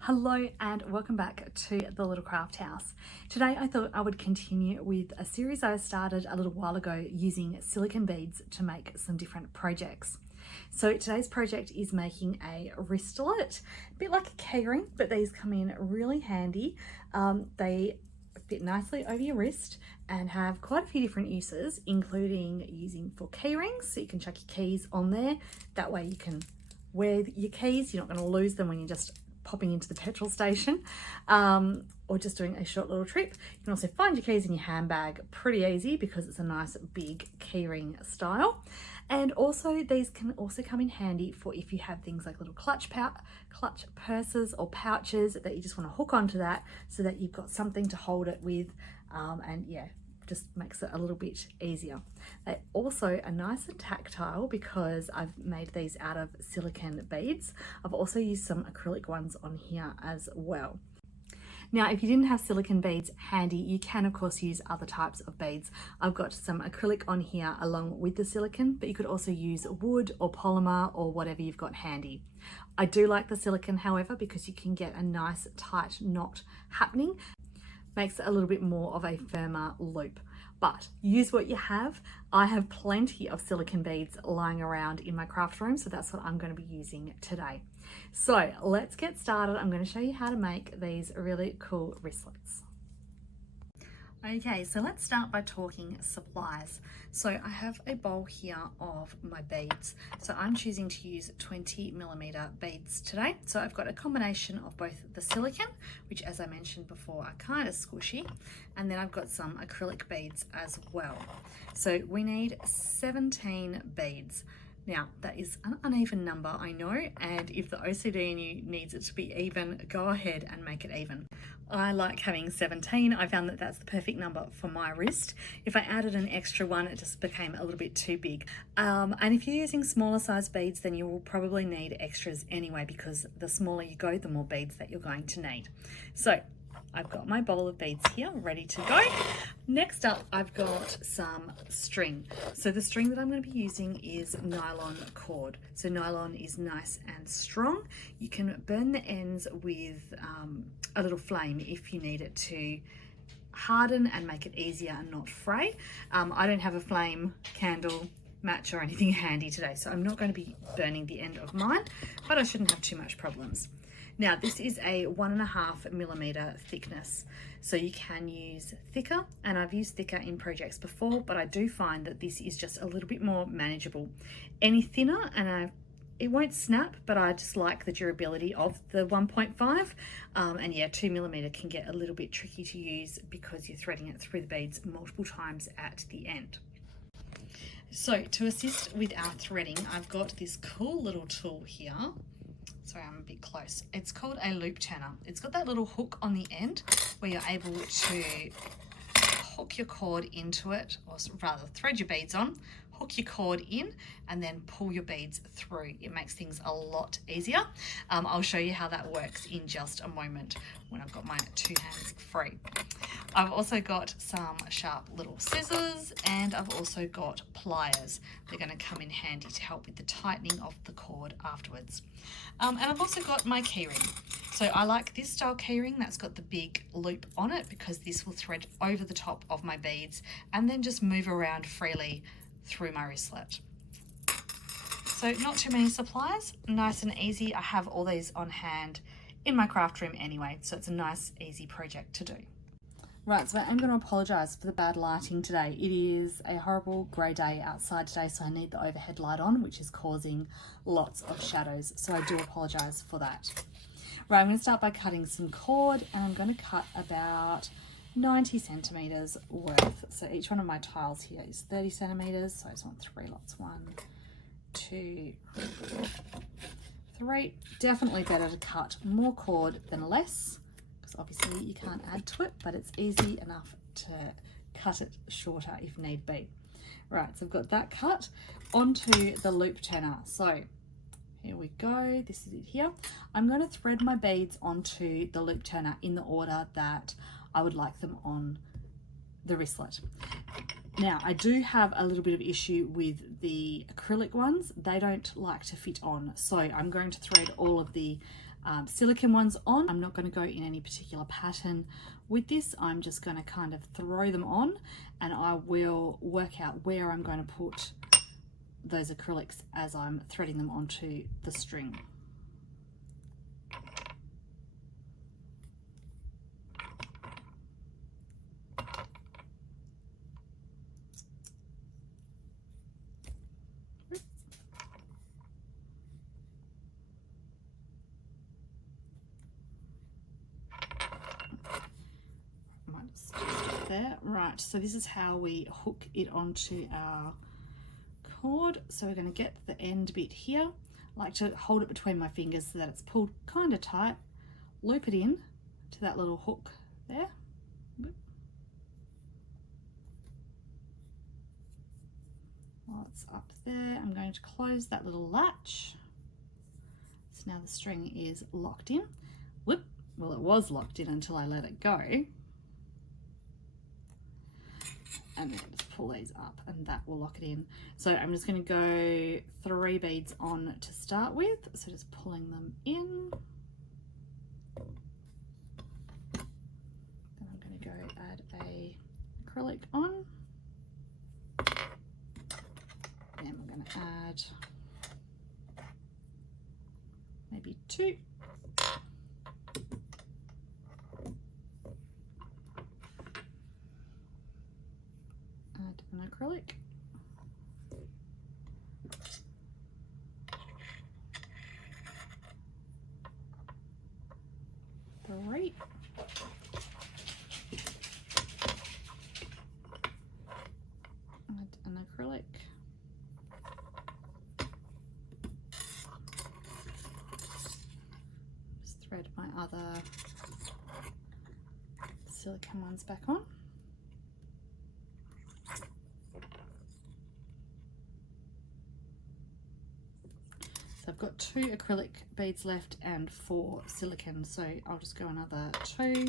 Hello and welcome back to the Little Craft House. Today I thought I would continue with a series I started a little while ago using silicone beads to make some different projects. So today's project is making a wristlet, a bit like a keyring, but these come in really handy. They fit nicely over your wrist and have quite a few different uses, including using for key rings, so you can chuck your keys on there. That way you can wear your keys, you're not going to lose them when you're just popping into the petrol station or just doing a short little trip. You can also find your keys in your handbag pretty easy because it's a nice big keyring style. And also these can also come in handy for if you have things like little clutch purses or pouches that you just want to hook onto that so that you've got something to hold it with, and yeah, just makes it a little bit easier. They also are nice and tactile because I've made these out of silicone beads. I've also used some acrylic ones on here as well. Now, if you didn't have silicone beads handy, you can of course use other types of beads. I've got some acrylic on here along with the silicone, but you could also use wood or polymer or whatever you've got handy. I do like the silicone, however, because you can get a nice tight knot happening. Makes it a little bit more of a firmer loop, but use what you have. I have plenty of silicone beads lying around in my craft room, so that's what I'm going to be using today. So let's get started. I'm going to show you how to make these really cool wristlets. Okay, so let's start by talking supplies. So I have a bowl here of my beads. So I'm choosing to use 20mm beads today. So I've got a combination of both the silicone, which as I mentioned before are kind of squishy, and then I've got some acrylic beads as well. So we need 17 beads. Now, that is an uneven number, I know, and if the OCD in you needs it to be even, go ahead and make it even. I like having 17. I found that that's the perfect number for my wrist. If I added an extra one, it just became a little bit too big. And if you're using smaller size beads, then you will probably need extras anyway, because the smaller you go, the more beads that you're going to need. So I've got my bowl of beads here ready to go. Next up, I've got some string. So the string that I'm going to be using is nylon cord. So nylon is nice and strong. You can burn the ends with a little flame if you need it to harden and make it easier and not fray. I don't have a flame, candle, match or anything handy today, so I'm not going to be burning the end of mine, but I shouldn't have too much problems. Now, this is a 1.5mm thickness, so you can use thicker, and I've used thicker in projects before, but I do find that this is just a little bit more manageable. Any thinner, and it won't snap, but I just like the durability of the 1.5, and yeah, 2mm can get a little bit tricky to use because you're threading it through the beads multiple times at the end. So to assist with our threading, I've got this cool little tool here. Sorry, I'm a bit close. It's called a loop turner. It's got that little hook on the end where you're able to hook your cord into it, or rather thread your beads on, hook your cord in, and then pull your beads through. It makes things a lot easier. I'll show you how that works in just a moment when I've got my two hands free. I've also got some sharp little scissors, and I've also got pliers. They're going to come in handy to help with the tightening of the cord afterwards. And I've also got my keyring. So I like this style keyring that's got the big loop on it because this will thread over the top of my beads and then just move around freely through my wristlet. So not too many supplies, nice and easy. I have all these on hand in my craft room anyway, so it's a nice easy project to do. Right, so I am going to apologise for the bad lighting today. It is a horrible grey day outside today, so I need the overhead light on, which is causing lots of shadows, so I do apologise for that. Right, I'm going to start by cutting some cord, and I'm going to cut about 90 centimetres worth. So each one of my tiles here is 30 centimetres, so I just want 3 lots. 1, 2, 3. Definitely better to cut more cord than less, because obviously you can't add to it, but it's easy enough to cut it shorter if need be. Right, so I've got that cut onto the loop turner. So here we go, this is it here. I'm going to thread my beads onto the loop turner in the order that I would like them on the wristlet. Now, I do have a little bit of issue with the acrylic ones. They don't like to fit on, so I'm going to thread all of the silicone ones on. I'm not going to go in any particular pattern with this. I'm just going to kind of throw them on, and I will work out where I'm going to put those acrylics as I'm threading them onto the string. There. Right, so this is how we hook it onto our cord. So we're going to get the end bit here. I like to hold it between my fingers so that it's pulled kind of tight, loop it in to that little hook there. While it's up there, I'm going to close that little latch. So now the string is locked in. Whoop, well, it was locked in until I let it go. And then just pull these up and that will lock it in. So I'm just going to go 3 beads on to start with. So just pulling them in. Then I'm going to go add a acrylic on. And we're going to add maybe 2. An acrylic. 3. Add an acrylic. Just thread my other silicone ones back on. I've got 2 acrylic beads left and 4 silicone, so I'll just go another 2.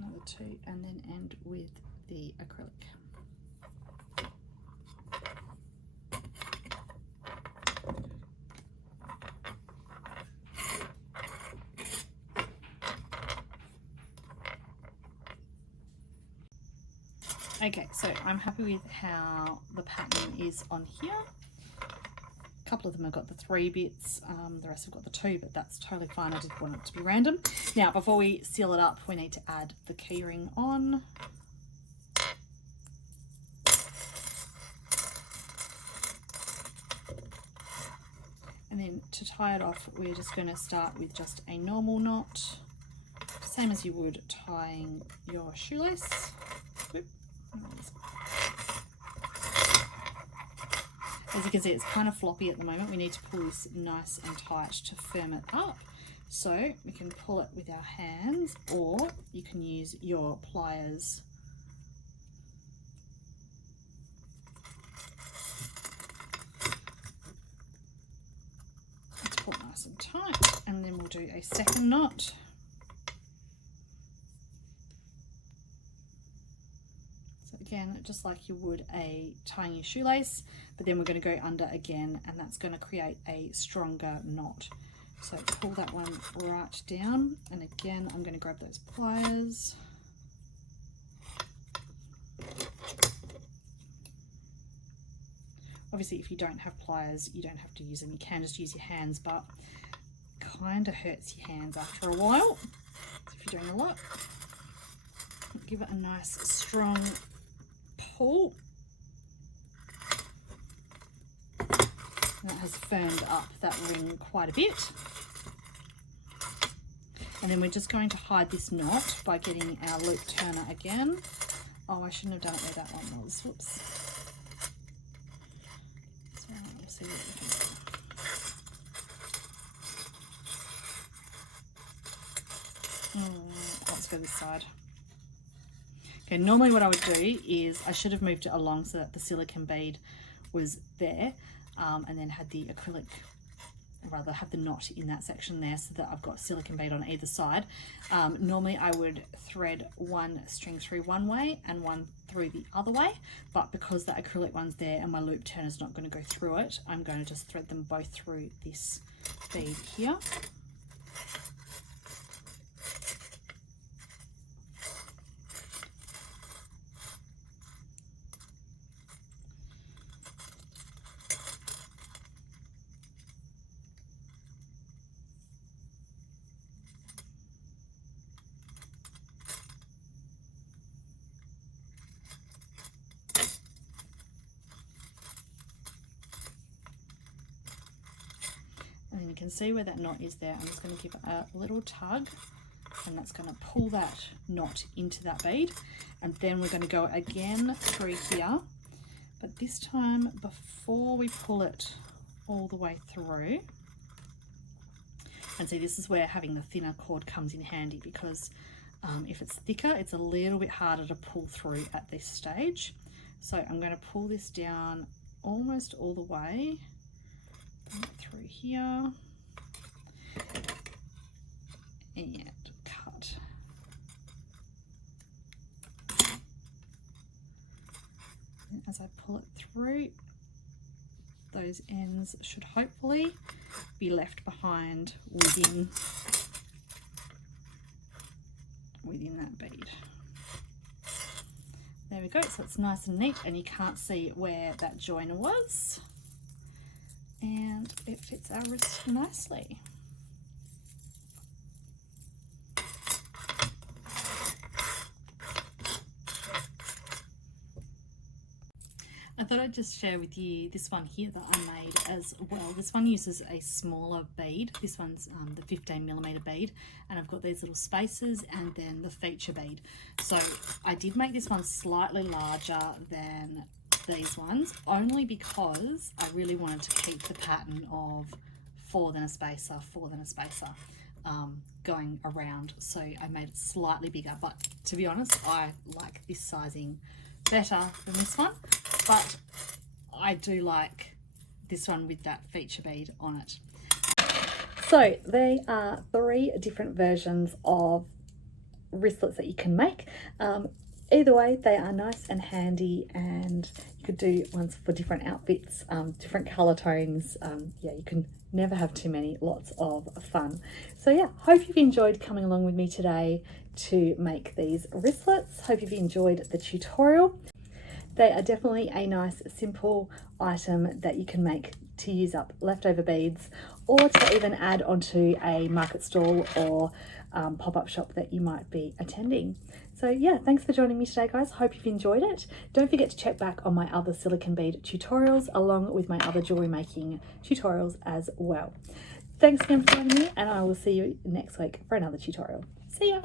Another 2, and then end with the acrylic. Okay, so I'm happy with how the pattern is on here. A couple of them have got the 3 bits, the rest have got the 2, but that's totally fine. I just want it to be random. Now, before we seal it up, we need to add the keyring on. And then to tie it off, we're just going to start with just a normal knot, same as you would tying your shoelace. Whoop. As you can see, it's kind of floppy at the moment. We need to pull this nice and tight to firm it up. So we can pull it with our hands, or you can use your pliers. Let's pull it nice and tight, and then we'll do a second knot. Again, just like you would a tying your shoelace, but then we're going to go under again, and that's going to create a stronger knot. So pull that one right down, and again I'm going to grab those pliers. Obviously, if you don't have pliers, you don't have to use them. You can just use your hands, but it kind of hurts your hands after a while. So if you're doing a lot, give it a nice strong pull. And that has firmed up that ring quite a bit. And then we're just going to hide this knot by getting our loop turner again. Oh, I shouldn't have done it where that one was. Whoops. So we'll see what we can do. Let's go this side. Okay, normally what I would do is I should have moved it along so that the silicone bead was there, and then had the acrylic rather have the knot in that section there so that I've got silicone bead on either side. Normally I would thread one string through one way and one through the other way, but because the acrylic one's there and my loop turner's not going to go through it, I'm going to just thread them both through this bead here. And you can see where that knot is there. I'm just going to give it a little tug, and that's going to pull that knot into that bead. And then we're going to go again through here, but this time before we pull it all the way through. And see, this is where having the thinner cord comes in handy, because if it's thicker, it's a little bit harder to pull through at this stage. So I'm going to pull this down almost all the way through here and cut. And as I pull it through, those ends should hopefully be left behind within that bead. There we go, so it's nice and neat and you can't see where that joiner was. And it fits our wrist nicely. I thought I'd just share with you this one here that I made as well. This one uses a smaller bead. This one's the 15mm bead, and I've got these little spaces and then the feature bead. So I did make this one slightly larger than these ones, only because I really wanted to keep the pattern of 4 then a spacer, 4 then a spacer going around. So I made it slightly bigger, but to be honest, I like this sizing better than this one, but I do like this one with that feature bead on it. So there are 3 different versions of wristlets that you can make. Either way, they are nice and handy, and you could do ones for different outfits, different color tones. Yeah, you can never have too many, lots of fun. So yeah, hope you've enjoyed coming along with me today to make these wristlets. Hope you've enjoyed the tutorial. They are definitely a nice, simple item that you can make to use up leftover beads, or to even add onto a market stall or pop-up shop that you might be attending. So yeah, thanks for joining me today, guys. Hope you've enjoyed it. Don't forget to check back on my other silicone bead tutorials, along with my other jewelry making tutorials as well. Thanks again for joining me, and I will see you next week for another tutorial. See ya.